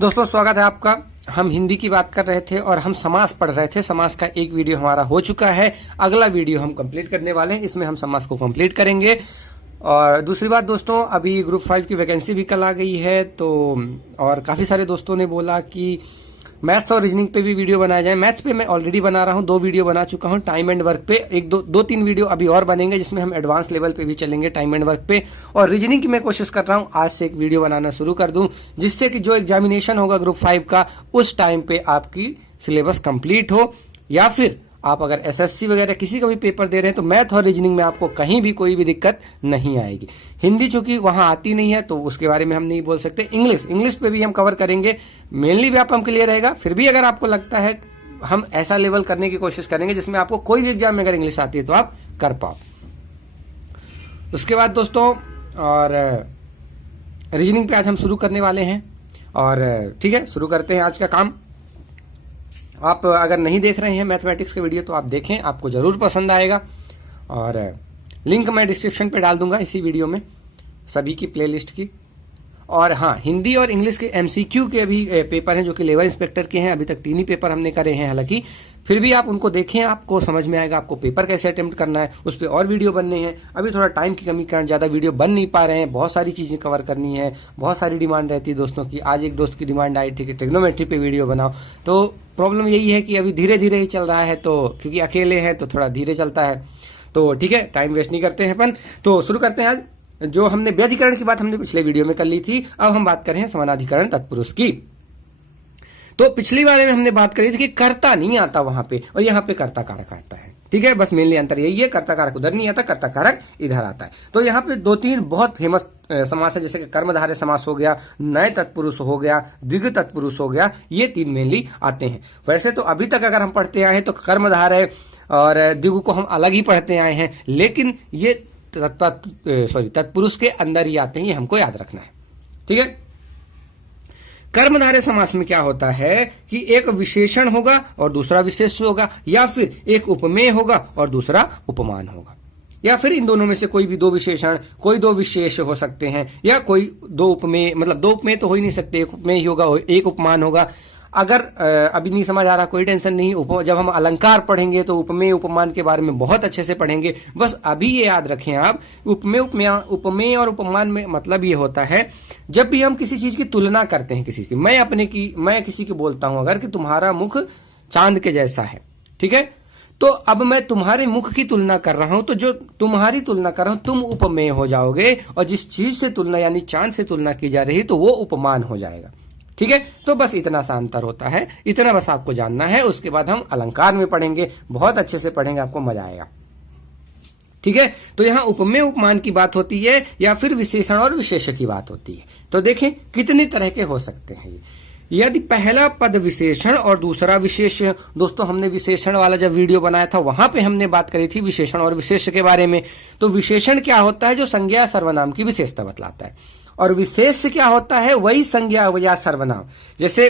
दोस्तों स्वागत है आपका। हम हिंदी की बात कर रहे थे और हम समास पढ़ रहे थे। समास का एक वीडियो हमारा हो चुका है, अगला वीडियो हम कंप्लीट करने वाले हैं। इसमें हम समास को कंप्लीट करेंगे। और दूसरी बात दोस्तों, अभी ग्रुप 5 की वैकेंसी भी कल आ गई है, तो और काफी सारे दोस्तों ने बोला कि मैथ्स और रीजनिंग पे भी वीडियो बनाया जाए। मैथ्स पे मैं ऑलरेडी बना रहा हूँ, 2 वीडियो बना चुका हूँ। टाइम एंड वर्क पे एक दो तीन वीडियो अभी और बनेंगे, जिसमें हम एडवांस लेवल पे भी चलेंगे टाइम एंड वर्क पे। और रीजनिंग की मैं कोशिश कर रहा हूँ आज से एक वीडियो बनाना शुरू कर दूं, जिससे कि जो एग्जामिनेशन होगा ग्रुप 5 का, उस टाइम पे आपकी सिलेबस कंप्लीट हो। या फिर आप अगर एसएससी वगैरह किसी का भी पेपर दे रहे हैं तो मैथ और रीजनिंग में आपको कहीं भी कोई भी दिक्कत नहीं आएगी। हिंदी चूंकि वहां आती नहीं है तो उसके बारे में हम नहीं बोल सकते। इंग्लिश पे भी हम कवर करेंगे, मेनली व्यापम के लिए रहेगा। फिर भी अगर आपको लगता है, हम ऐसा लेवल करने की कोशिश करेंगे जिसमें आपको कोई भी एग्जाम में अगर इंग्लिश आती है तो आप कर पाओ। उसके बाद दोस्तों, और रीजनिंग पे आज हम शुरू करने वाले हैं। और ठीक है, शुरू करते हैं आज का काम। आप अगर नहीं देख रहे हैं मैथमेटिक्स के वीडियो तो आप देखें, आपको जरूर पसंद आएगा। और लिंक मैं डिस्क्रिप्शन पे डाल दूंगा इसी वीडियो में, सभी की प्लेलिस्ट की। और हाँ, हिंदी और इंग्लिश के एमसीक्यू के भी पेपर हैं जो कि लेवल इंस्पेक्टर के हैं। अभी तक 3 ही पेपर हमने करे हैं, हालांकि फिर भी आप उनको देखें, आपको समझ में आएगा आपको पेपर कैसे अटेम्प्ट करना है। उस पर और वीडियो बनने हैं। अभी थोड़ा टाइम की कमी के कारण ज्यादा वीडियो बन नहीं पा रहे हैं, बहुत सारी चीजें कवर करनी है, बहुत सारी डिमांड रहती है दोस्तों की। आज एक दोस्त की डिमांड आई थी कि ट्रिग्नोमेट्री पे वीडियो बनाओ, तो प्रॉब्लम यही है कि अभी धीरे धीरे ही चल रहा है, तो क्योंकि अकेले हैं तो थोड़ा धीरे चलता है। तो ठीक है, टाइम वेस्ट नहीं करते हैं अपन, तो शुरू करते हैं। आज जो हमने व्यधिकरण की बात हमने पिछले वीडियो में कर ली थी, अब हम बात करें समानाधिकरण तत्पुरुष की। तो पिछली बार में हमने बात करी थी कि कर्ता नहीं आता वहां पे, और यहाँ पे कर्ता कारक आता है। ठीक है, बस मेनली अंतर यही है, कर्ता कारक उधर नहीं आता, कर्ता कारक इधर आता है। तो यहाँ पे 2-3 बहुत फेमस समास है, जैसे कि कर्मधारय समास हो गया, नए तत्पुरुष हो गया, द्विगु तत्पुरुष हो गया। ये 3 मेनली आते हैं। वैसे तो अभी तक अगर हम पढ़ते आए हैं तो कर्मधारय और द्विगु को हम अलग ही पढ़ते आए हैं, लेकिन ये तत्पुरुष के अंदर ही आते हैं, ये हमको याद रखना है। ठीक है, कर्मधारय समास में क्या होता है कि एक विशेषण होगा और दूसरा विशेष होगा, या फिर एक उपमेय होगा और दूसरा उपमान होगा, या फिर इन दोनों में से कोई भी 2 विशेषण, कोई 2 विशेष हो सकते हैं, या कोई 2 उपमेय, मतलब 2 उपमेय तो हो ही नहीं सकते, एक उपमेय ही होगा, एक उपमान होगा। अगर अभी नहीं समझ आ रहा, कोई टेंशन नहीं, जब हम अलंकार पढ़ेंगे तो उपमेय उपमान के बारे में बहुत अच्छे से पढ़ेंगे। बस अभी ये याद रखें आप, उपमेय और उपमान में मतलब ये होता है, जब भी हम किसी चीज की तुलना करते हैं किसी की, मैं किसी की बोलता हूं अगर कि तुम्हारा मुख चांद के जैसा है, ठीक है, तो अब मैं तुम्हारे मुख की तुलना कर रहा हूं, तो जो तुम्हारी तुलना कर रहा हूं तुम उपमेय हो जाओगे, और जिस चीज से तुलना यानी चांद से तुलना की जा रही तो वो उपमान हो जाएगा। ठीक है, तो बस इतना सा अंतर होता है, इतना बस आपको जानना है। उसके बाद हम अलंकार में पढ़ेंगे, बहुत अच्छे से पढ़ेंगे, आपको मजा आएगा। ठीक है, तो यहां उपमेय उपमान की बात होती है, या फिर विशेषण और विशेष्य की बात होती है। तो देखें कितने तरह के हो सकते हैं ये। यदि पहला पद विशेषण और दूसरा विशेष्य, दोस्तों हमने विशेषण वाला जब वीडियो बनाया था वहां पे हमने बात करी थी विशेषण और विशेष्य के बारे में। तो विशेषण क्या होता है, जो संज्ञा सर्वनाम की विशेषता बतलाता है, और विशेष्य क्या होता है, वही संज्ञा या सर्वनाम, जैसे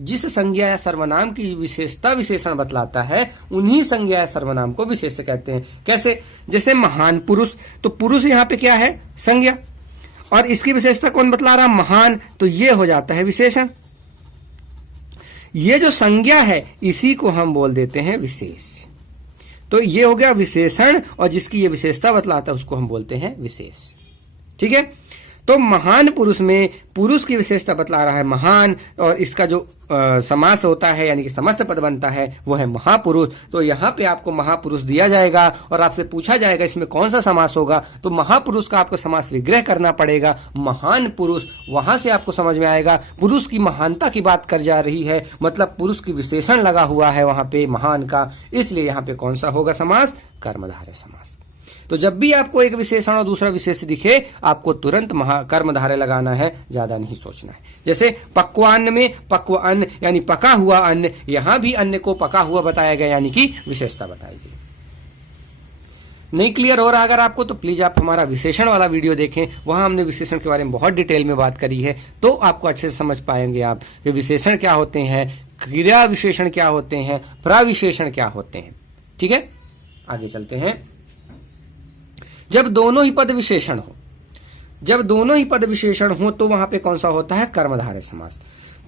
जिस संज्ञा या सर्वनाम की विशेषता विशेषण बतलाता है, उन्हीं संज्ञा या सर्वनाम को विशेष्य कहते हैं। कैसे, जैसे महान पुरुष, तो पुरुष यहाँ पे क्या है, संज्ञा, और इसकी विशेषता कौन बतला रहा, महान, तो ये हो जाता है विशेषण। ये जो संज्ञा है इसी को हम बोल देते हैं विशेष्य। तो ये हो गया विशेषण, और जिसकी ये विशेषता बतलाता है उसको हम बोलते हैं विशेष। ठीक है, तो महान पुरुष में पुरुष की विशेषता बतला रहा है महान, और इसका जो समास होता है यानी कि समस्त पद बनता है वो है महापुरुष। तो यहाँ पे आपको महापुरुष दिया जाएगा और आपसे पूछा जाएगा इसमें कौन सा समास होगा, तो महापुरुष का आपको समास विग्रह करना पड़ेगा। महान पुरुष, वहां से आपको समझ में आएगा पुरुष की महानता की बात कर जा रही है, मतलब पुरुष की विशेषण लगा हुआ है वहां पे महान का, इसलिए यहाँ पे कौन सा होगा समास, कर्मधारय समास। तो जब भी आपको एक विशेषण और दूसरा विशेष दिखे, आपको तुरंत कर्मधारय लगाना है, ज्यादा नहीं सोचना है। जैसे पक्वान्न में पक्व अन्न यानी पका हुआ अन्न, यहां भी अन्न को पका हुआ बताया गया यानी कि विशेषता बताई गई। नहीं क्लियर हो रहा अगर आपको, तो प्लीज आप हमारा विशेषण वाला वीडियो देखें, वहां हमने विशेषण के बारे में बहुत डिटेल में बात करी है, तो आपको अच्छे से समझ पाएंगे आप कि विशेषण क्या होते हैं, क्रिया विशेषण क्या होते हैं, प्रविशेषण क्या होते हैं। ठीक है, आगे चलते हैं। जब दोनों ही पद विशेषण हो, तो वहां पे कौन सा होता है, कर्मधारय समास।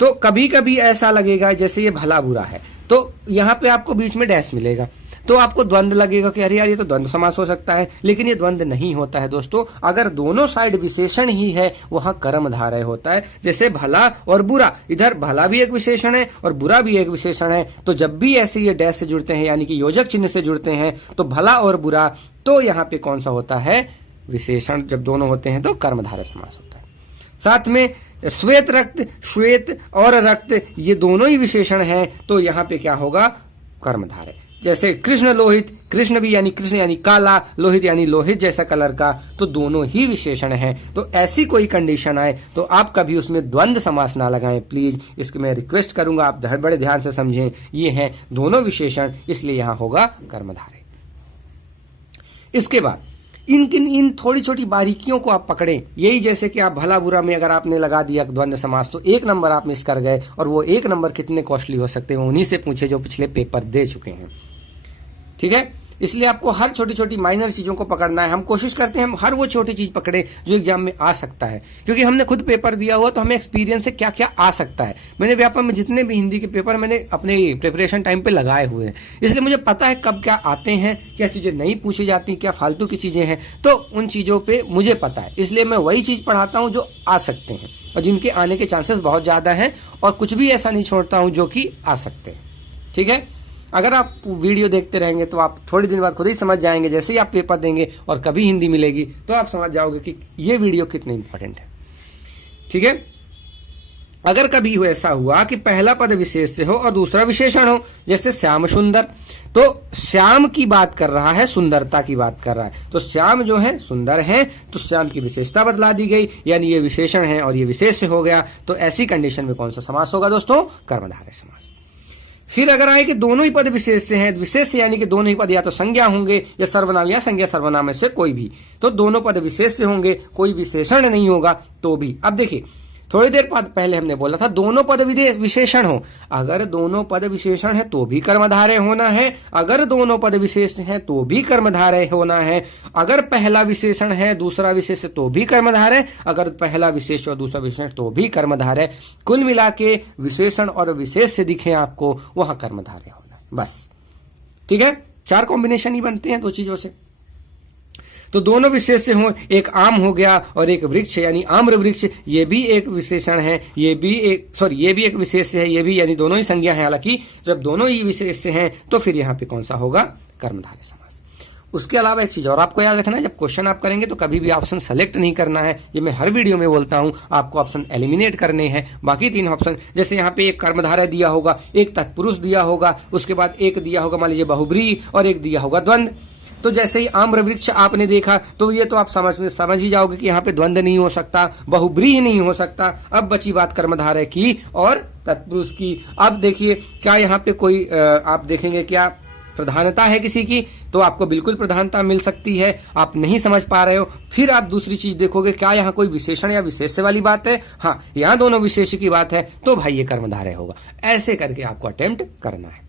तो कभी कभी ऐसा लगेगा जैसे ये भला बुरा है, तो यहाँ पे आपको बीच में डैश मिलेगा, तो आपको द्वंद्व लगेगा कि अरे यार ये तो द्वंद्व समास हो सकता है, लेकिन ये द्वंद्व नहीं होता है दोस्तों। अगर दोनों साइड विशेषण ही है वहां कर्मधारय होता है। जैसे भला और बुरा, इधर भला भी एक विशेषण है और बुरा भी एक विशेषण है, तो जब भी ऐसे ये डैश से जुड़ते हैं यानी कि योजक चिन्ह से जुड़ते हैं तो भला और बुरा, तो यहाँ पे कौन सा होता है, विशेषण। जब दोनों होते हैं तो कर्मधारय समास होता है। साथ में श्वेत रक्त, श्वेत और रक्त ये दोनों ही विशेषण हैं, तो यहाँ पे क्या होगा, कर्मधारय। जैसे कृष्ण लोहित, कृष्ण भी यानी कृष्ण यानी काला, लोहित यानी लोहित जैसा कलर का, तो दोनों ही विशेषण हैं। तो ऐसी कोई कंडीशन आए तो आप कभी उसमें द्वंद्व समास ना लगाएं प्लीज, इसके मैं रिक्वेस्ट करूंगा, आप बड़े ध्यान से समझें। ये हैं दोनों विशेषण, इसलिए यहां होगा कर्मधारय। इसके बाद इन थोड़ी छोटी बारीकियों को आप पकड़ें। यही जैसे कि आप भला बुरा में अगर आपने लगा दिया द्वंद्व समास तो 1 नंबर आप मिस कर गए, और वो 1 नंबर कितने कॉस्टली हो सकते हैं उन्हीं से पूछे जो पिछले पेपर दे चुके हैं। ठीक है, इसलिए आपको हर छोटी छोटी माइनर चीजों को पकड़ना है। हम कोशिश करते हैं हम हर वो छोटी चीज पकड़े जो एग्जाम में आ सकता है, क्योंकि हमने खुद पेपर दिया हुआ तो हमें एक्सपीरियंस है क्या क्या आ सकता है। मैंने व्यापम में जितने भी हिंदी के पेपर मैंने अपने प्रिपरेशन टाइम पे लगाए हुए हैं, इसलिए मुझे पता है कब क्या आते हैं, क्या चीजें नहीं पूछी जाती, क्या फालतू की चीजें हैं, तो उन चीजों पे मुझे पता है। इसलिए मैं वही चीज पढ़ाता हूं जो आ सकते हैं और जिनके आने के चांसेस बहुत ज्यादा हैं, और कुछ भी ऐसा नहीं छोड़ता हूं जो कि आ सकते हैं। ठीक है, अगर आप वीडियो देखते रहेंगे तो आप थोड़ी दिन बाद खुद ही समझ जाएंगे। जैसे ही आप पेपर देंगे और कभी हिंदी मिलेगी तो आप समझ जाओगे कि ये वीडियो कितने इंपॉर्टेंट है। ठीक है, अगर कभी ऐसा हुआ कि पहला पद विशेष से हो और दूसरा विशेषण हो, जैसे श्याम सुंदर, तो श्याम की बात कर रहा है, सुंदरता की बात कर रहा है, तो श्याम जो है सुंदर है, तो श्याम की विशेषता बदला दी गई, यानी ये विशेषण है और ये विशेष से हो गया। तो ऐसी कंडीशन में कौन सा समास होगा दोस्तों, कर्मधारय समास। फिर अगर आए कि दोनों ही पद विशेष से हैं, विशेष से यानी कि दोनों ही पद या तो संज्ञा होंगे या सर्वनाम या संज्ञा सर्वनाम में से कोई भी, तो दोनों पद विशेष से होंगे, कोई विशेषण नहीं होगा तो भी। अब देखिए थोड़ी देर बाद पहले हमने बोला था दोनों पद विशेषण हो, अगर दोनों पद विशेषण है तो भी कर्मधारय होना है, अगर दोनों पद विशेष हैं तो भी कर्मधारय होना है, अगर पहला विशेषण है दूसरा विशेष तो भी कर्मधारय, अगर पहला विशेष और दूसरा विशेषण तो भी कर्मधारय। कुल मिला के विशेषण और विशेष से दिखे आपको वहां कर्मधारय होना है बस। ठीक है, 4 कॉम्बिनेशन ही बनते हैं 2 चीजों से। तो दोनों विशेष से हो, एक आम हो गया और एक वृक्ष यानी आम्र वृक्ष, ये भी एक विशेषण है, ये भी एक विशेष से है, ये भी, यानी दोनों ही संज्ञा है। हालांकि जब दोनों ही विशेष से हैं तो फिर यहाँ पे कौन सा होगा, कर्मधारय समास। उसके अलावा एक चीज और आपको याद रखना है, जब क्वेश्चन आप करेंगे तो कभी भी ऑप्शन सेलेक्ट नहीं करना है। ये मैं हर वीडियो में बोलता हूं, आपको ऑप्शन एलिमिनेट करने हैं। बाकी 3 ऑप्शन, जैसे यहाँ पे एक कर्मधारय दिया होगा, एक तत्पुरुष दिया होगा, उसके बाद एक दिया होगा मान लीजिए बहुब्रीहि और एक दिया होगा द्वंद्व। तो जैसे ही आम्र वृक्ष आपने देखा तो ये तो आप समझ ही जाओगे कि यहाँ पे द्वंद्व नहीं हो सकता, बहुब्रीहि नहीं हो सकता। अब बची बात कर्मधारय की और तत्पुरुष की। अब देखिए क्या यहाँ पे कोई आप देखेंगे क्या प्रधानता है किसी की, तो आपको बिल्कुल प्रधानता मिल सकती है। आप नहीं समझ पा रहे हो, फिर आप दूसरी चीज देखोगे क्या यहाँ कोई विशेषण या विशेष वाली बात है, हाँ यहाँ दोनों विशेष की बात है, तो भाई ये कर्मधारय होगा। ऐसे करके आपको अटेम्प्ट करना है।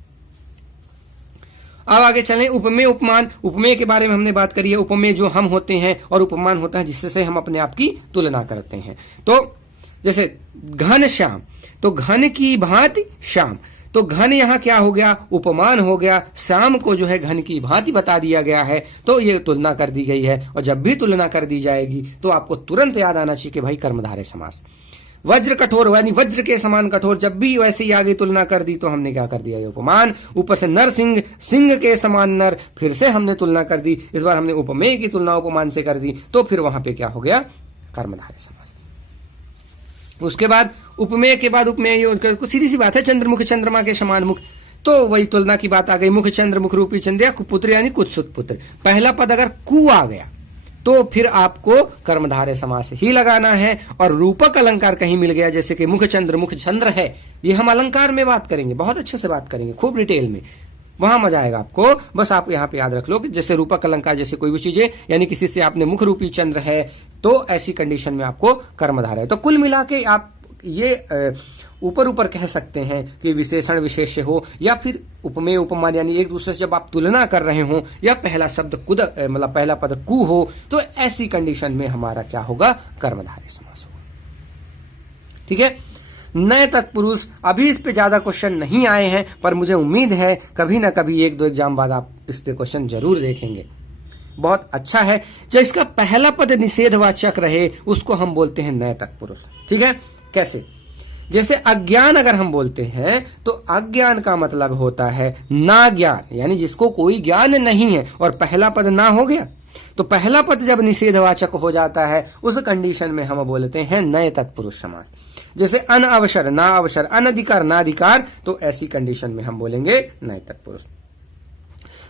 अब आगे चलें, उपमेय उपमान। उपमेय के बारे में हमने बात करी है। उपमेय जो हम होते हैं और उपमान होता है जिससे हम अपने आप की तुलना करते हैं। तो जैसे घन श्याम, तो घन की भांति श्याम, तो घन यहाँ क्या हो गया, उपमान हो गया। श्याम को जो है घन की भांति बता दिया गया है, तो ये तुलना कर दी गई है। और जब भी तुलना कर दी जाएगी तो आपको तुरंत याद आना चाहिए कि भाई कर्मधारय समास। वज्र कठोर यानी वज्र के समान कठोर, जब भी वैसे ही आगे तुलना कर दी तो हमने क्या कर दिया, ये उपमान। ऊपर से नर सिंह, सिंह के समान नर, फिर से हमने तुलना कर दी। इस बार हमने उपमेय की तुलना उपमान से कर दी, तो फिर वहां पे क्या हो गया, कर्मधारय समास। उसके बाद उपमेय के बाद उपमेय, सीधी सी बात है, चंद्रमुख चंद्रमा के समान मुख, तो वही तुलना की बात आ गई। मुख चंद्र, मुख रूपी चंद्र या कुपुत्र यानी कुत्सुत पुत्र। पहला पद अगर कु आ गया तो फिर आपको कर्मधारय समास ही लगाना है। और रूपक अलंकार कहीं मिल गया, जैसे कि मुख चंद्र है, ये हम अलंकार में बात करेंगे, बहुत अच्छे से बात करेंगे, खूब डिटेल में, वहां मजा आएगा आपको। बस आप यहाँ पे याद रख लो कि जैसे रूपक अलंकार, जैसे कोई भी चीज है, यानी किसी से आपने मुख रूपी चंद्र है, तो ऐसी कंडीशन में आपको कर्मधारय। तो कुल मिला के आप ये ऊपर ऊपर कह सकते हैं कि विशेषण विशेष्य हो, या फिर उपमेय उपमान, यानी एक दूसरे से जब आप तुलना कर रहे हो, या पहला शब्द कुद मतलब पहला पद कु हो, तो ऐसी कंडीशन में हमारा क्या होगा, कर्मधारय समास होगा। ठीक है, नए तत्पुरुष अभी इस पे ज्यादा क्वेश्चन नहीं आए हैं, पर मुझे उम्मीद है कभी ना कभी 1-2 एग्जाम बाद आप इस पे क्वेश्चन जरूर देखेंगे। बहुत अच्छा है। जो इसका पहला पद निषेधवाचक रहे उसको हम बोलते हैं नए तत्पुरुष। ठीक है, कैसे? जैसे अज्ञान अगर हम बोलते हैं तो अज्ञान का मतलब होता है ना ज्ञान, यानी जिसको कोई ज्ञान नहीं है, और पहला पद ना हो गया तो पहला पद जब निषेधवाचक हो जाता है उस कंडीशन में हम बोलते हैं नए तत्पुरुष समास। जैसे अनअवसर ना अवसर, अनधिकार ना अधिकार, तो ऐसी कंडीशन में हम बोलेंगे नए तत्पुरुष।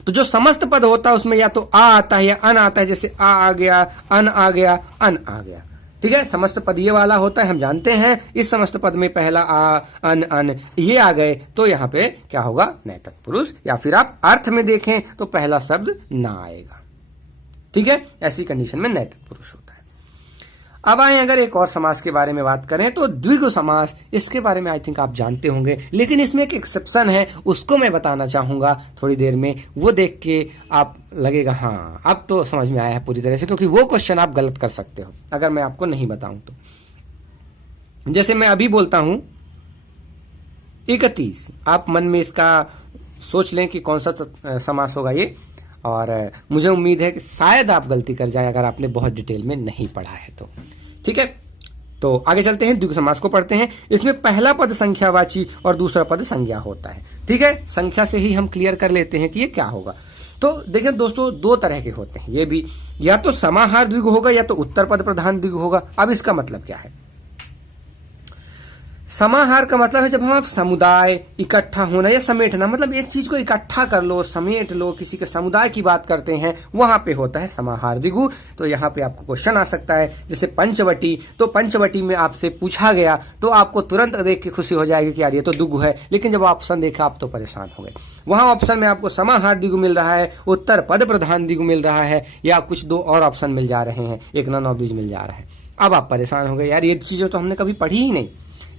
तो जो समस्त पद होता है उसमें या तो आ आता है या अन आता है। जैसे आ गया, अन आ गया, अन आ गया। ठीक है, समस्त पद ये वाला होता है, हम जानते हैं। इस समस्त पद में पहला आ, अन ये आ गए तो यहाँ पे क्या होगा? नए तत्पुरुष। या फिर आप अर्थ में देखें तो पहला शब्द ना आएगा। ठीक है, ऐसी कंडीशन में नए तत्पुरुष होता है। अब आए अगर एक और समास के बारे में बात करें तो द्विगु समास। इसके बारे में आई थिंक आप जानते होंगे, लेकिन इसमें एक एक्सेप्शन है, उसको मैं बताना चाहूंगा थोड़ी देर में। वो देख के आप लगेगा हाँ अब तो समझ में आया है पूरी तरह से, क्योंकि वो क्वेश्चन आप गलत कर सकते हो अगर मैं आपको नहीं बताऊं तो। जैसे मैं अभी बोलता हूं 31, आप मन में इसका सोच लें कि कौन सा समास होगा ये, और मुझे उम्मीद है कि शायद आप गलती कर जाएं अगर आपने बहुत डिटेल में नहीं पढ़ा है तो। ठीक है, तो आगे चलते हैं, द्विगु समास को पढ़ते हैं। इसमें पहला पद संख्यावाची और दूसरा पद संज्ञा होता है। ठीक है, संख्या से ही हम क्लियर कर लेते हैं कि ये क्या होगा। तो देखिए दोस्तों, 2 तरह के होते हैं ये भी, या तो समाहार द्विगु होगा या तो उत्तर पद प्रधान द्विगु होगा। अब इसका मतलब क्या है? समाहार का मतलब है जब हम समुदाय, इकट्ठा होना या समेटना, मतलब एक चीज को इकट्ठा कर लो, समेट लो, किसी के समुदाय की बात करते हैं, वहां पे होता है समाहार द्विगु। तो यहाँ पे आपको क्वेश्चन आ सकता है, जैसे पंचवटी। तो पंचवटी में आपसे पूछा गया तो आपको तुरंत देख के खुशी हो जाएगी कि यार ये तो द्विगु है, लेकिन जब ऑप्शन देखा आप तो परेशान हो गए। वहां ऑप्शन में आपको समाहार द्विगु मिल रहा है, उत्तर पद प्रधान द्विगु मिल रहा है, या कुछ 2 और ऑप्शन मिल जा रहे हैं, एक नन ऑफ दीज मिल जा रहा है। अब आप परेशान हो गए, यार ये चीजें तो हमने कभी पढ़ी ही नहीं।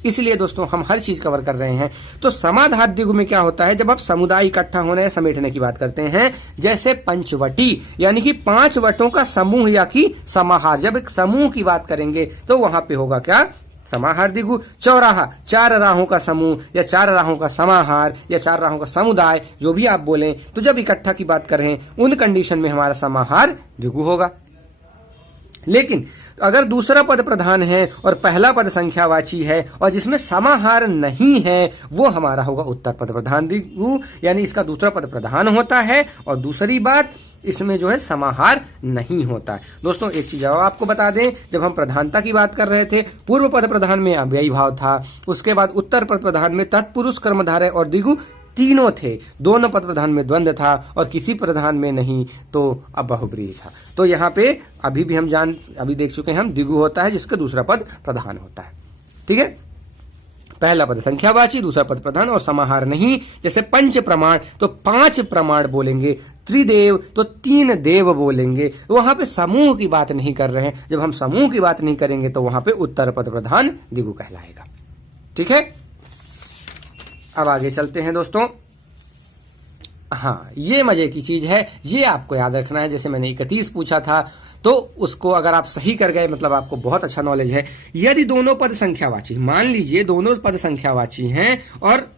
इसलिए दोस्तों हम हर चीज कवर कर रहे हैं। तो समाहार द्विगु में क्या होता है? जब आप समुदाय इकट्ठा होने या समेटने की बात करते हैं, जैसे पंचवटी यानी कि 5 वटों का समूह या कि समाहार, जब एक समूह की बात करेंगे तो वहां पे होगा क्या? समाहार द्विगु। चौराहा, 4 राहों का समूह या 4 राहों का समाहार या 4 राहों का समुदाय, जो भी आप बोलें, तो जब इकट्ठा की बात कर रहे हैं उन कंडीशन में हमारा समाहार द्विगु होगा। लेकिन अगर दूसरा पद प्रधान है और पहला पद संख्यावाची है और जिसमें समाहार नहीं है, वो हमारा होगा उत्तर पद प्रधान द्विगु, यानी इसका दूसरा पद प्रधान होता है और दूसरी बात इसमें जो है समाहार नहीं होता है। दोस्तों एक चीज और आपको बता दें, जब हम प्रधानता की बात कर रहे थे, पूर्व पद प्रधान में अव्ययी भाव था, उसके बाद उत्तर पद प्रधान में तत्पुरुष, कर्मधारय और द्विगु तीनों थे, दोनों पद प्रधान में द्वंद्व था और किसी प्रधान में नहीं, तो अब बहुब्रीहि था। तो यहाँ पे अभी भी हम अभी देख चुके हैं हम, द्विगु होता है जिसका दूसरा पद प्रधान होता है। ठीक है, पहला पद संख्यावाची, दूसरा पद प्रधान और समाहार नहीं। जैसे पंच प्रमाण तो 5 प्रमाण बोलेंगे, त्रिदेव तो 3 देव बोलेंगे, वहां पे समूह की बात नहीं कर रहे हैं। जब हम समूह की बात नहीं करेंगे तो वहां पे उत्तर पद प्रधान द्विगु कहलाएगा। ठीक है, अब आगे चलते हैं दोस्तों। हाँ, ये मजे की चीज है, ये आपको याद रखना है। जैसे मैंने 31 पूछा था तो उसको अगर आप सही कर गए मतलब आपको बहुत अच्छा नॉलेज है। यदि दोनों पद संख्यावाची, मान लीजिए दोनों पद संख्यावाची हैं और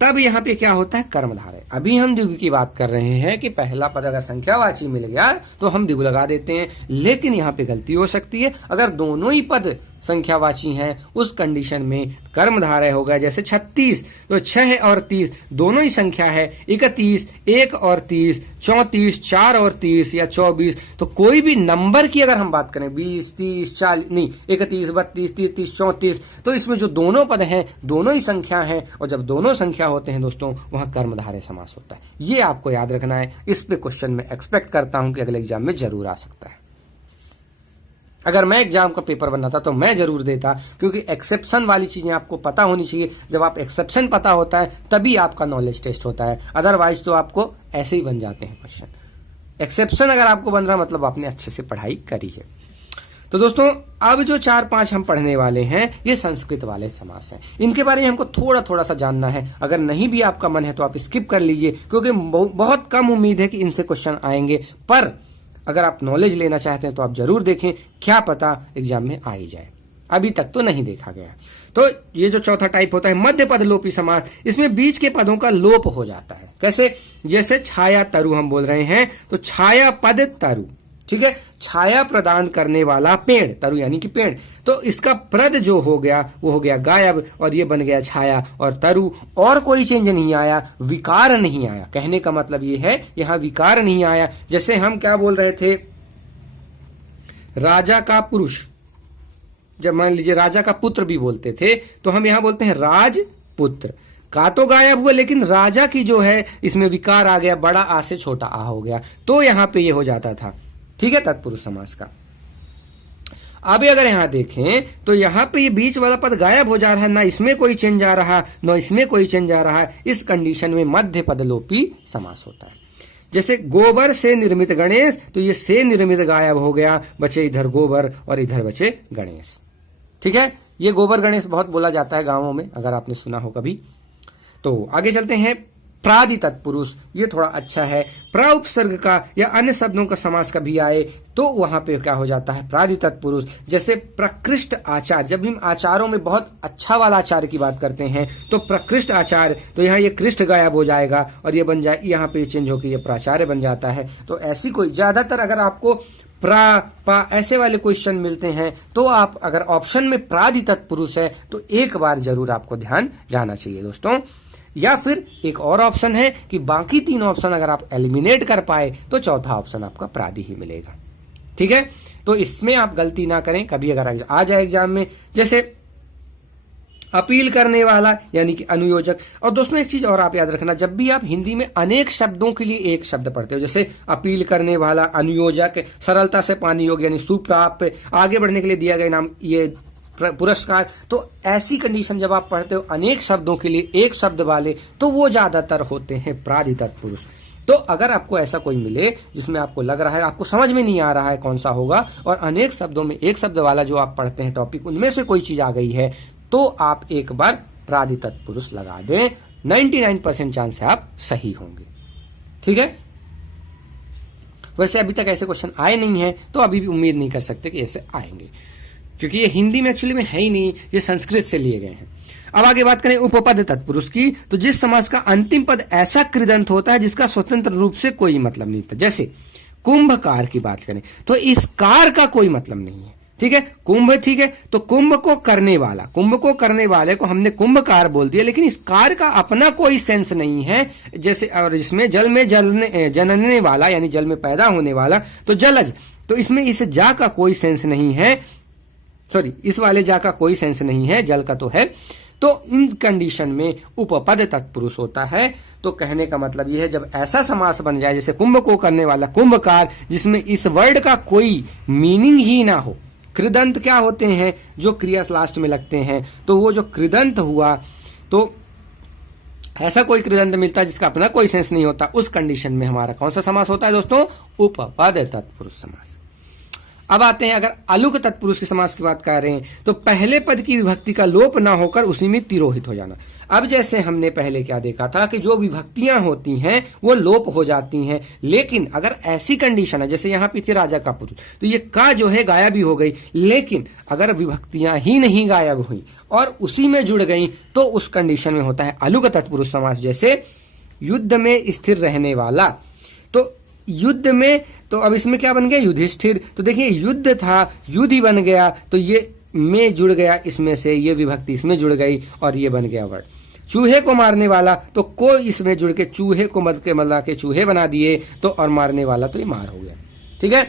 तब यहाँ पे क्या होता है? कर्मधारय। अभी हम द्विगु की बात कर रहे हैं कि पहला पद अगर संख्यावाची मिल गया तो हम द्विगु लगा देते हैं, लेकिन यहाँ पे गलती हो सकती है। अगर दोनों ही पद संख्यावाची हैं उस कंडीशन में कर्मधारय होगा। जैसे 36 तो 6 और 30 दोनों ही संख्या है, 31 1 और 30, 34 4 और 30 या 24। तो कोई भी नंबर की अगर हम बात करें 20 30 40 नहीं 31 32 33 34, तो इसमें जो दोनों पद हैं दोनों ही संख्या हैं, और जब दोनों संख्या होते हैं दोस्तों वहां कर्मधारय समास होता है। ये आपको याद रखना है। इस पे क्वेश्चन में एक्सपेक्ट करता हूं कि अगले एग्जाम में जरूर आ सकता है। अगर मैं एग्जाम का पेपर बनाता तो मैं जरूर देता, क्योंकि एक्सेप्शन वाली चीजें आपको पता होनी चाहिए। जब आप एक्सेप्शन पता होता है तभी आपका नॉलेज टेस्ट होता है, अदरवाइज तो आपको ऐसे ही बन जाते हैं क्वेश्चन। एक्सेप्शन अगर आपको बन रहा मतलब आपने अच्छे से पढ़ाई करी है। तो दोस्तों अब जो 4-5 हम पढ़ने वाले हैं ये संस्कृत वाले समास हैं। इनके बारे में हमको थोड़ा सा जानना है। अगर नहीं भी आपका मन है तो आप स्किप कर लीजिए, क्योंकि बहुत कम उम्मीद है कि इनसे क्वेश्चन आएंगे। पर अगर आप नॉलेज लेना चाहते हैं तो आप जरूर देखें, क्या पता एग्जाम में आ ही जाए। अभी तक तो नहीं देखा गया। तो ये जो चौथा टाइप होता है मध्य पद लोपी समास, इसमें बीच के पदों का लोप हो जाता है। कैसे? जैसे छाया तरु हम बोल रहे हैं, तो छाया पद तरु, ठीक है, छाया प्रदान करने वाला पेड़, तरु यानी कि पेड़, तो इसका प्रद जो हो गया वो हो गया गायब और ये बन गया छाया और तरु, और कोई चेंज नहीं आया, विकार नहीं आया। कहने का मतलब ये है यहां विकार नहीं आया। जैसे हम क्या बोल रहे थे, राजा का पुरुष, जब मान लीजिए राजा का पुत्र भी बोलते थे, तो हम यहां बोलते हैं राजपुत्र, का तो गायब हुआ लेकिन राजा की जो है इसमें विकार आ गया, बड़ा आ से छोटा आ हो गया, तो यहां पे ये हो जाता था। ठीक है, तत्पुरुष समास का। अभी अगर यहां देखें तो यहां पे ये बीच वाला पद गायब हो जा रहा है, ना इसमें कोई चेंज आ रहा, ना इसमें कोई चेंज आ रहा है। इस कंडीशन में मध्य पदलोपी समास होता है। जैसे गोबर से निर्मित गणेश, तो ये से निर्मित गायब हो गया, बचे इधर गोबर और इधर बचे गणेश। ठीक है, ये गोबर गणेश बहुत बोला जाता है गांवों में, अगर आपने सुना हो कभी। तो आगे चलते हैं, प्रादि तत्पुरुष, ये थोड़ा अच्छा है। प्र उपसर्ग का या अन्य शब्दों का समास कभी आए तो वहां पे क्या हो जाता है, प्रादि तत्पुरुष। जैसे प्रकृष्ट आचार, जब हम आचारों में बहुत अच्छा वाला आचार की बात करते हैं तो प्रकृष्ट आचार, तो यहाँ ये कृष्ट गायब हो जाएगा और ये बन जाए, यहाँ पे चेंज होकर ये प्राचार्य बन जाता है। तो ऐसी कोई, ज्यादातर अगर आपको प्रा पा ऐसे वाले क्वेश्चन मिलते हैं तो आप अगर ऑप्शन में प्रादि तत्पुरुष है तो एक बार जरूर आपको ध्यान जाना चाहिए दोस्तों। या फिर एक और ऑप्शन है कि बाकी तीन ऑप्शन अगर आप एलिमिनेट कर पाए तो चौथा ऑप्शन आपका प्रादि ही मिलेगा। ठीक है, तो इसमें आप गलती ना करें कभी अगर आ जाए एग्जाम में। जैसे अपील करने वाला यानी कि अनुयोजक। और दोस्तों एक चीज और आप याद रखना, जब भी आप हिंदी में अनेक शब्दों के लिए एक शब्द पढ़ते हो, जैसे अपील करने वाला, अनुयोजक, सरलता से पानी योग्य यानी सुप्राप्य, आगे बढ़ने के लिए दिया गया नाम, ये पुरस्कार, तो ऐसी कंडीशन जब आप पढ़ते हो अनेक शब्दों के लिए एक शब्द वाले, तो वो ज्यादातर होते हैं प्रादि तत्पुरुष। तो अगर आपको ऐसा कोई मिले जिसमें आपको लग रहा है आपको समझ में नहीं आ रहा है कौन सा होगा, और अनेक शब्दों में एक शब्द वाला जो आप पढ़ते हैं टॉपिक, उनमें से कोई चीज आ गई है, तो आप एक बार प्रादि तत्पुरुष लगा दें, 99% चांस है आप सही होंगे। ठीक है, वैसे अभी तक ऐसे क्वेश्चन आए नहीं है तो अभी भी उम्मीद नहीं कर सकते कि ऐसे आएंगे, क्योंकि ये हिंदी में एक्चुअली में है ही नहीं, ये संस्कृत से लिए गए हैं। अब आगे बात करें उपपद तत्पुरुष की, तो जिस समास का अंतिम पद ऐसा कृदंत होता है जिसका स्वतंत्र रूप से कोई मतलब नहीं था। जैसे कुंभकार की बात करें तो इस कार का कोई मतलब नहीं है। ठीक है, कुंभ, ठीक है, तो कुंभ को करने वाला, कुंभ को करने वाले को हमने कुंभकार बोल दिया, लेकिन इस कार का अपना कोई सेंस नहीं है। जैसे और इसमें जल में जनने वाला यानी जल में पैदा होने वाला, तो जलज, तो इसमें इस जा का कोई सेंस नहीं है, सॉरी इस वाले जा का कोई सेंस नहीं है, जल का तो है। तो इन कंडीशन में उपपद तत्पुरुष होता है। तो कहने का मतलब यह है जब ऐसा समास बन जाए जैसे कुंभ को करने वाला कुंभकार, जिसमें इस वर्ड का कोई मीनिंग ही ना हो। कृदंत क्या होते हैं, जो क्रिया लास्ट में लगते हैं, तो वो जो कृदंत हुआ, तो ऐसा कोई कृदंत मिलता है जिसका अपना कोई सेंस नहीं होता, उस कंडीशन में हमारा कौन सा समास होता है दोस्तों, उपपद तत्पुरुष समास। अब आते हैं अगर अलुक तत्पुरुष के समास की बात कर रहे हैं, तो पहले पद की विभक्ति का लोप ना होकर उसी में तिरोहित हो जाना। अब जैसे हमने पहले क्या देखा था कि जो विभक्तियां होती हैं वो लोप हो जाती हैं, लेकिन अगर ऐसी कंडीशन है जैसे यहाँ पे थी राजा का पुरुष, तो ये का जो है गायब ही हो गई, लेकिन अगर विभक्तियां ही नहीं गायब हुई और उसी में जुड़ गई तो उस कंडीशन में होता है अलुक तत्पुरुष समास। जैसे युद्ध में स्थिर रहने वाला, तो युद्ध में, तो अब इसमें क्या बन गया, युधिष्ठिर, तो देखिए युद्ध था, युद्ध ही बन गया, तो ये में जुड़ गया, इसमें से ये विभक्ति इसमें जुड़ गई और ये बन गया वर्ड। चूहे को मारने वाला, तो को इसमें जुड़ के चूहे को मद के मिला के चूहे बना दिए, तो और मारने वाला तो ये मार हो गया। ठीक है,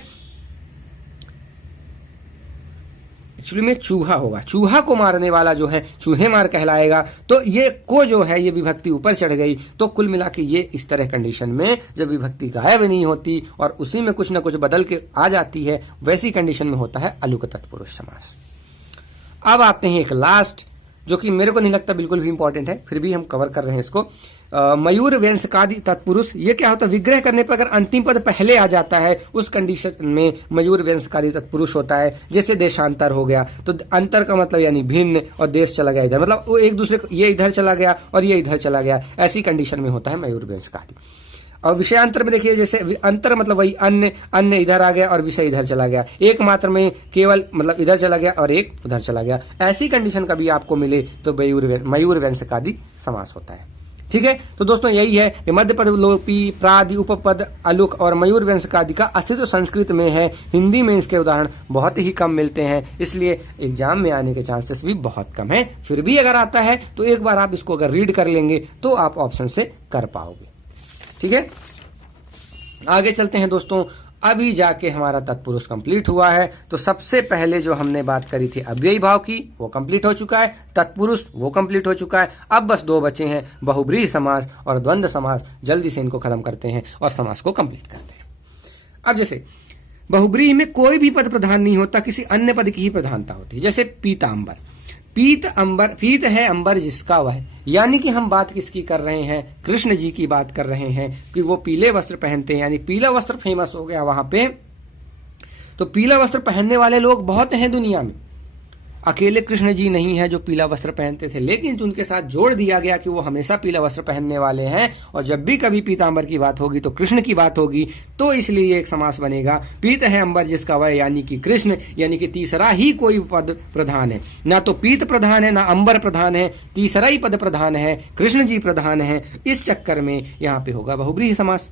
एक्चुअली में चूहा होगा, चूहा को मारने वाला जो है चूहे मार कहलाएगा। तो ये को जो है ये विभक्ति ऊपर चढ़ गई, तो कुल मिला के ये इस तरह कंडीशन में जब विभक्ति गायब नहीं होती और उसी में कुछ ना कुछ बदल के आ जाती है, वैसी कंडीशन में होता है अलुक तत्पुरुष समास। अब आते हैं एक लास्ट, जो कि मेरे को नहीं लगता बिल्कुल भी इंपॉर्टेंट है, फिर भी हम कवर कर रहे हैं इसको। मयूर व्यंसकादि तत्पुरुष, ये क्या होता है, विग्रह करने पर अगर अंतिम पद पहले आ जाता है उस कंडीशन में मयूर व्यंसकादि तत्पुरुष होता है। जैसे देशांतर हो गया, तो अंतर का मतलब यानी भिन्न, और देश चला गया इधर, मतलब वो एक दूसरे को, ये इधर चला गया और ये इधर चला गया, ऐसी कंडीशन में होता है मयूर व्यंसकादि। और विषयांतर में देखिए, जैसे अंतर मतलब वही अन्य, अन्य इधर आ गया और विषय इधर चला गया, एक मात्र में केवल मतलब इधर चला गया और एक उधर चला गया। ऐसी कंडीशन कभी आपको मिले तो मयूर व्यंजकादि समास होता है। ठीक है, तो दोस्तों यही है कि मध्य पद, लोपी, प्रादि, उपपद, अलुक और मयूर व्यंजकादि का अस्तित्व संस्कृत में है। हिंदी में इसके उदाहरण बहुत ही कम मिलते हैं, इसलिए एग्जाम में आने के चांसेस भी बहुत कम है। फिर भी अगर आता है तो एक बार आप इसको अगर रीड कर लेंगे तो आप ऑप्शन से कर पाओगे। ठीक है, आगे चलते हैं दोस्तों। अभी जाके हमारा तत्पुरुष कंप्लीट हुआ है, तो सबसे पहले जो हमने बात करी थी अव्ययी भाव की, वो कंप्लीट हो चुका है। तत्पुरुष वो कंप्लीट हो चुका है। अब बस दो बचे हैं, बहुब्रीहि समास और द्वंद्व समास। जल्दी से इनको खत्म करते हैं और समास को कंप्लीट करते हैं। अब जैसे बहुब्रीहि में कोई भी पद प्रधान नहीं होता, किसी अन्य पद की ही प्रधानता होती है। जैसे पीतांबर, पीत अंबर, पीत है अंबर जिसका वह, यानी कि हम बात किसकी कर रहे हैं, कृष्ण जी की बात कर रहे हैं कि वो पीले वस्त्र पहनते हैं, यानी पीला वस्त्र फेमस हो गया वहां पे। तो पीला वस्त्र पहनने वाले लोग बहुत हैं दुनिया में, अकेले कृष्ण जी नहीं है जो पीला वस्त्र पहनते थे, लेकिन उनके साथ जोड़ दिया गया कि वो हमेशा पीला वस्त्र पहनने वाले हैं। और जब भी कभी पीतांबर की बात होगी तो कृष्ण की बात होगी, तो इसलिए ये एक समास बनेगा, पीत है अंबर जिसका वह, यानी कि कृष्ण, यानी कि तीसरा ही कोई पद प्रधान है। ना तो पीत प्रधान है ना अंबर प्रधान है, तीसरा ही पद प्रधान है, कृष्ण जी प्रधान है। इस चक्कर में यहां पे होगा बहुब्रीहि समास।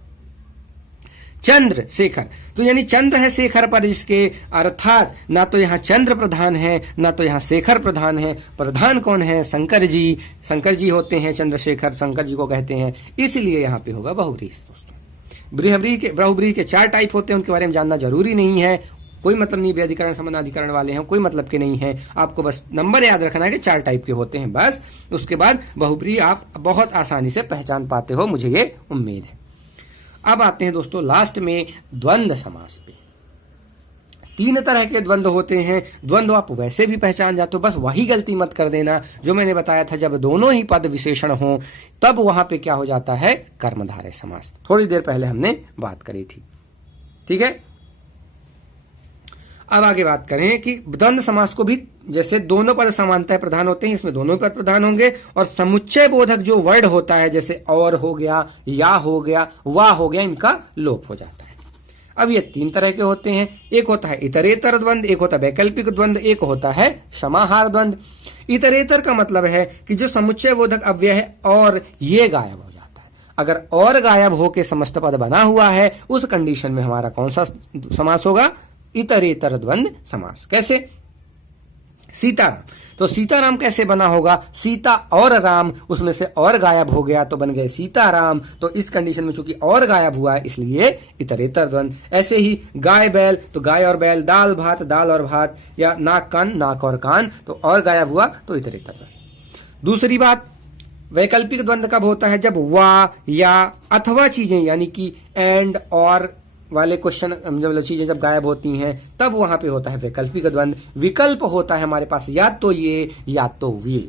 चंद्र शेखर, तो यानी चंद्र है शेखर पर जिसके, अर्थात ना तो यहाँ चंद्र प्रधान है ना तो यहाँ शेखर प्रधान है। प्रधान कौन है, शंकर जी, शंकर जी होते हैं चंद्रशेखर, शंकर जी को कहते हैं, इसलिए यहाँ पे होगा बहुब्रीहि। दोस्तों बहुब्रीहि के 4 टाइप होते हैं, उनके बारे में जानना जरूरी नहीं है, कोई मतलब नहीं, व्यधिकरण संबंधाधिकरण वाले हैं, कोई मतलब के नहीं है। आपको बस नंबर याद रखना है कि 4 टाइप के होते हैं बस। उसके बाद बहुब्रीहि आप बहुत आसानी से पहचान पाते हो, मुझे ये उम्मीद है। अब आते हैं दोस्तों लास्ट में द्वंद्व समास पे। 3 तरह के द्वंद्व होते हैं। द्वंद्व आप वैसे भी पहचान जाते हो, बस वही गलती मत कर देना जो मैंने बताया था, जब दोनों ही पद विशेषण हो तब वहां पे क्या हो जाता है, कर्मधारय समास। थोड़ी देर पहले हमने बात करी थी। ठीक है, अब आगे बात करें कि द्वंद्व समास को भी, जैसे दोनों पद समानतः प्रधान होते हैं, इसमें दोनों पद प्रधान होंगे, और समुच्चय बोधक जो वर्ड होता है, जैसे और हो गया, या हो गया, वाह हो गया, इनका लोप हो जाता है। अब ये 3 तरह के होते हैं। एक होता है इतरेतर द्वंद्व, एक होता है वैकल्पिक द्वंद्व, एक होता है समाहार द्वंद्व। इतरेतर का मतलब है कि जो समुच्चय बोधक अव्यय है और ये गायब हो जाता है। अगर और गायब होके समस्त पद बना हुआ है, उस कंडीशन में हमारा कौन सा समास होगा, इतरेतर द्वंद्व समास। कैसे, सीताराम, तो सीताराम कैसे बना होगा, सीता और राम, उसमें से और गायब हो गया तो बन गए सीताराम। तो इस कंडीशन में चूंकि और गायब हुआ है इसलिए इतरेतर द्वंद्व। ऐसे ही गाय बैल, तो गाय और बैल, दाल भात, दाल और भात, या नाक कान, नाक और कान, तो और गायब हुआ तो इतरेतर द्वंद्व। दूसरी बात, वैकल्पिक द्वंद्व कब होता है, जब वा या अथवा चीजें, यानी कि एंड और वाले क्वेश्चन, मतलब चीजें जब गायब होती हैं तब वहां पे होता है वैकल्पिक द्वंद्व। विकल्प होता है हमारे पास या तो ये या तो ये।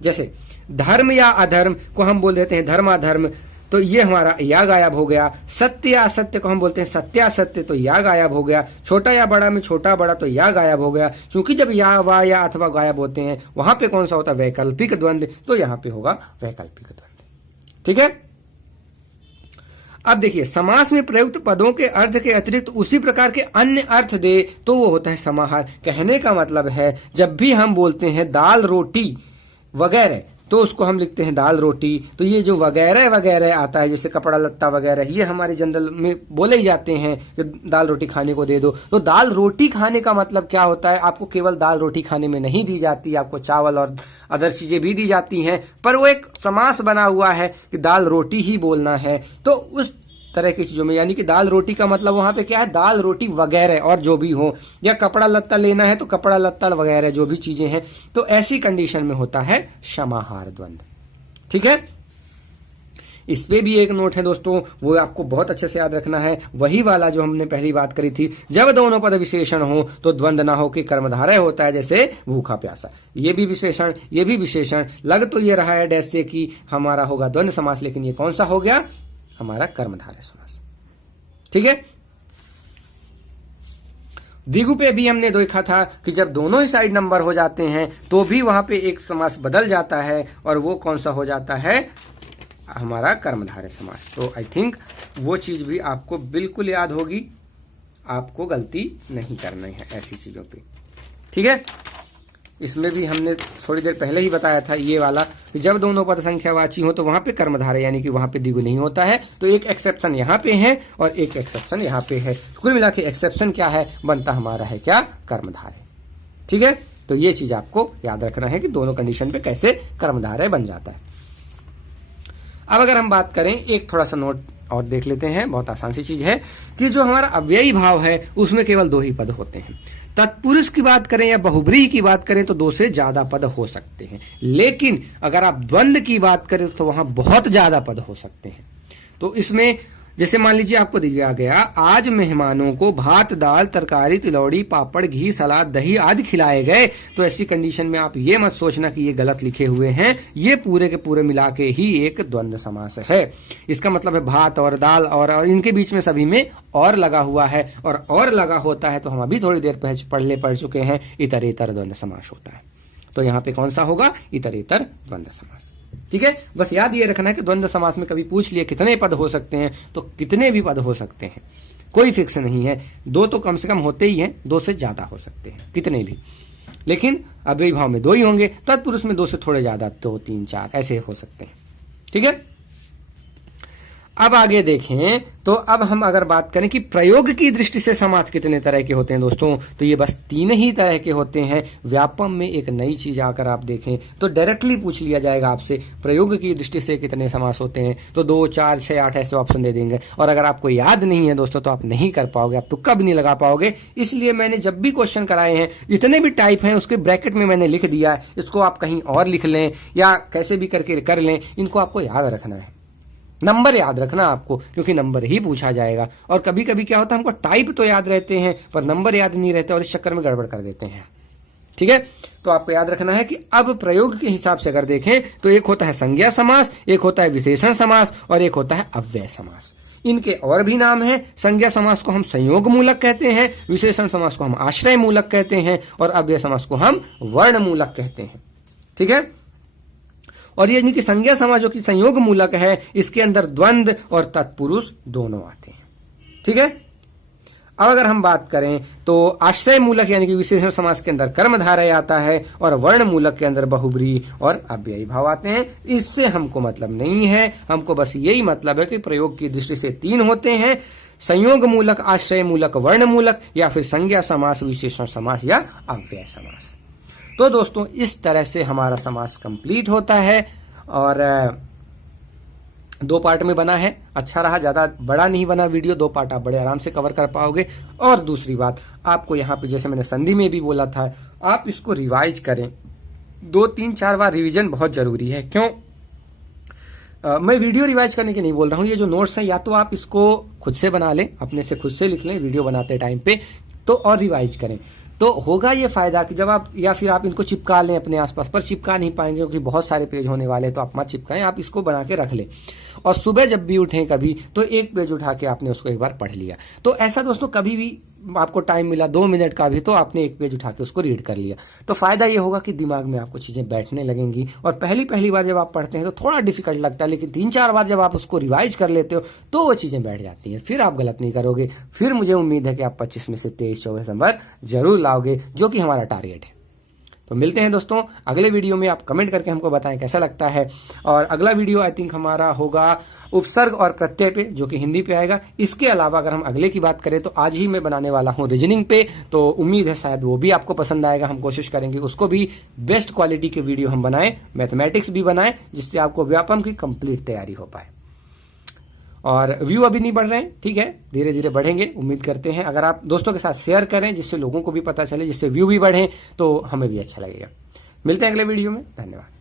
जैसे धर्म या अधर्म को हम बोल देते हैं धर्माधर्म, तो ये हमारा या गायब हो गया। सत्य या असत्य को हम बोलते हैं सत्यासत्य, तो या गायब हो गया। छोटा या बड़ा में छोटा बड़ा, तो या गायब हो गया। क्योंकि जब या वा या अथवा गायब होते हैं वहां पे कौन सा होता है, वैकल्पिक द्वंद्व, तो यहां पे होगा वैकल्पिक द्वंद्व। ठीक है, अब देखिए समास में प्रयुक्त पदों के अर्थ के अतिरिक्त उसी प्रकार के अन्य अर्थ दे तो वो होता है समाहार। कहने का मतलब है जब भी हम बोलते हैं दाल रोटी वगैरह, तो उसको हम लिखते हैं दाल रोटी। तो ये जो वगैरह वगैरह आता है, जैसे कपड़ा लत्ता वगैरह, ये हमारे जनरल में बोले ही जाते हैं कि दाल रोटी खाने को दे दो। तो दाल रोटी खाने का मतलब क्या होता है, आपको केवल दाल रोटी खाने में नहीं दी जाती, आपको चावल और अदर चीजें भी दी जाती हैं, पर वो एक समास बना हुआ है कि दाल रोटी ही बोलना है। तो उस तरह की चीजों में, यानी कि दाल रोटी का मतलब वहां पे क्या है, दाल रोटी वगैरह और जो भी हो, या कपड़ा लत्ता लेना है तो कपड़ा लत्ता वगैरह जो भी चीजें हैं, तो ऐसी कंडीशन में होता है समाहार द्वंद्व। ठीक है, इस पे भी एक नोट है दोस्तों, वो आपको बहुत अच्छे से याद रखना है, वही वाला जो हमने पहली बात करी थी, जब दोनों पद विशेषण हो तो द्वंद्व ना हो कि कर्मधारय होता है, जैसे भूखा प्यासा। ये भी विशेषण, ये भी विशेषण, लग तो ये रहा है डैश से कि हमारा होगा द्वंद्व समास, लेकिन ये कौन सा हो गया, हमारा कर्मधारय समास। ठीक है, द्विगु पे भी हमने देखा था कि जब दोनों ही साइड नंबर हो जाते हैं तो भी वहां पे एक समास बदल जाता है, और वो कौन सा हो जाता है, हमारा कर्मधारय समास। तो आई थिंक वो चीज भी आपको बिल्कुल याद होगी, आपको गलती नहीं करनी है ऐसी चीजों पे, ठीक है। इसमें भी हमने थोड़ी देर पहले ही बताया था ये वाला कि जब दोनों पद संख्यावाची हो तो वहां पे कर्मधारय यानी कि वहां पे द्विगु नहीं होता है। तो एक एक्सेप्शन यहाँ पे है और एक एक्सेप्शन यहाँ पे है। कुल मिला के एक्सेप्शन क्या है, बनता हमारा है क्या, कर्मधारय, ठीक है। तो ये चीज आपको याद रखना है कि दोनों कंडीशन पे कैसे कर्मधारय बन जाता है। अब अगर हम बात करें, एक थोड़ा सा नोट और देख लेते हैं, बहुत आसान सी चीज है कि जो हमारा अव्ययी भाव है उसमें केवल 2 ही पद होते हैं। तत्पुरुष की बात करें या बहुब्रीहि की बात करें तो 2 से ज्यादा पद हो सकते हैं, लेकिन अगर आप द्वंद्व की बात करें तो वहां बहुत ज्यादा पद हो सकते हैं। तो इसमें जैसे मान लीजिए आपको दिया गया, आज मेहमानों को भात दाल तरकारी तिलौड़ी पापड़ घी सलाद दही आदि खिलाए गए, तो ऐसी कंडीशन में आप ये मत सोचना कि ये गलत लिखे हुए हैं, ये पूरे के पूरे मिला के ही एक द्वंद्व समास है। इसका मतलब है भात और दाल और इनके बीच में सभी में और लगा हुआ है, और लगा होता है तो हम अभी थोड़ी देर पढ़ चुके हैं, इतरेतर द्वंद्व समास होता है। तो यहाँ पे कौन सा होगा, इतरेतर द्वंद्व समास, ठीक है। बस याद ये रखना है कि द्वंद्व समास में कभी पूछ लिए कितने पद हो सकते हैं, तो कितने भी पद हो सकते हैं, कोई फिक्स नहीं है। 2 तो कम से कम होते ही हैं, 2 से ज्यादा हो सकते हैं कितने भी, लेकिन अव्ययी भाव में 2 ही होंगे, तत्पुरुष में 2 से थोड़े ज्यादा 2 3 4 ऐसे हो सकते हैं, ठीक है। अब आगे देखें तो अब हम अगर बात करें कि प्रयोग की दृष्टि से समास कितने तरह के होते हैं दोस्तों, तो ये बस 3 ही तरह के होते हैं। व्यापम में एक नई चीज आकर आप देखें तो डायरेक्टली पूछ लिया जाएगा आपसे प्रयोग की दृष्टि से कितने समास होते हैं, तो 2 4 6 8 ऐसे ऑप्शन दे देंगे, और अगर आपको याद नहीं है दोस्तों तो आप नहीं कर पाओगे, आप तुक्का भी नहीं लगा पाओगे। इसलिए मैंने जब भी क्वेश्चन कराए हैं जितने भी टाइप हैं उसके ब्रैकेट में मैंने लिख दिया है, इसको आप कहीं और लिख लें या कैसे भी करके कर लें, इनको आपको याद रखना है, नंबर याद रखना आपको, क्योंकि नंबर ही पूछा जाएगा। और कभी कभी क्या होता है, हमको टाइप तो याद रहते हैं पर नंबर याद नहीं रहते और इस चक्कर में गड़बड़ कर देते हैं, ठीक है। तो आपको याद रखना है कि अब प्रयोग के हिसाब से अगर देखें तो एक होता है संज्ञा समास, एक होता है विशेषण समास और एक होता है अव्यय समास। इनके और भी नाम हैं। संज्ञा समास को हम संयोग मूलक कहते हैं, विशेषण समास को हम आश्रय मूलक कहते हैं और अव्यय समास को हम वर्ण मूलक कहते हैं, ठीक है। और ये इनकी संज्ञा समास जो कि संयोग मूलक है, इसके अंदर द्वंद्व और तत्पुरुष दोनों आते हैं, ठीक है। अब अगर हम बात करें तो आश्रय मूलक यानी कि विशेषण समास के अंदर कर्मधारय आता है और वर्ण मूलक के अंदर बहुब्रीहि और अव्ययी भाव आते हैं। इससे हमको मतलब नहीं है, हमको बस यही मतलब है कि प्रयोग की दृष्टि से 3 होते हैं, संयोग मूलक, आश्रय मूलक, वर्ण मूलक, या फिर संज्ञा समास, विशेषण समास या अव्यय समास। तो दोस्तों इस तरह से हमारा समास कंप्लीट होता है और 2 पार्ट में बना है। अच्छा रहा, ज्यादा बड़ा नहीं बना वीडियो, 2 पार्ट आप बड़े आराम से कवर कर पाओगे। और दूसरी बात, आपको यहाँ पे जैसे मैंने संधि में भी बोला था, आप इसको रिवाइज करें, 2 3 4 बार रिवीजन बहुत जरूरी है। क्यों? मैं वीडियो रिवाइज करने के नहीं बोल रहा हूँ, ये जो नोट्स है या तो आप इसको खुद से बना लें, अपने से खुद से लिख लें वीडियो बनाते टाइम पे, तो और रिवाइज करें तो होगा ये फायदा कि जब आप, या फिर आप इनको चिपका लें अपने आसपास, पर चिपका नहीं पाएंगे क्योंकि बहुत सारे पेज होने वाले, तो आप मत चिपकाएं, आप इसको बना के रख लें और सुबह जब भी उठें कभी तो 1 पेज उठा के आपने उसको एक बार पढ़ लिया। तो ऐसा दोस्तों कभी भी आपको टाइम मिला 2 मिनट का भी तो आपने 1 पेज उठा के उसको रीड कर लिया, तो फायदा ये होगा कि दिमाग में आपको चीजें बैठने लगेंगी। और पहली बार जब आप पढ़ते हैं तो थोड़ा डिफिकल्ट लगता है, लेकिन 3 4 बार जब आप उसको रिवाइज कर लेते हो तो वो चीजें बैठ जाती हैं, फिर आप गलत नहीं करोगे। फिर मुझे उम्मीद है कि आप 25 में से 23-24 नंबर जरूर लाओगे, जो कि हमारा टारगेट है। तो मिलते हैं दोस्तों अगले वीडियो में। आप कमेंट करके हमको बताएं कैसा लगता है। और अगला वीडियो आई थिंक हमारा होगा उपसर्ग और प्रत्यय पे, जो कि हिंदी पे आएगा। इसके अलावा अगर हम अगले की बात करें तो आज ही मैं बनाने वाला हूं रीजनिंग पे, तो उम्मीद है शायद वो भी आपको पसंद आएगा। हम कोशिश करेंगे उसको भी बेस्ट क्वालिटी के वीडियो हम बनाएं, मैथमेटिक्स भी बनाएं, जिससे आपको व्यापम की कंप्लीट तैयारी हो पाए। और व्यू अभी नहीं बढ़ रहे हैं, ठीक है, धीरे धीरे बढ़ेंगे, उम्मीद करते हैं। अगर आप दोस्तों के साथ शेयर करें जिससे लोगों को भी पता चले, जिससे व्यू भी बढ़े, तो हमें भी अच्छा लगेगा। मिलते हैं अगले वीडियो में, धन्यवाद।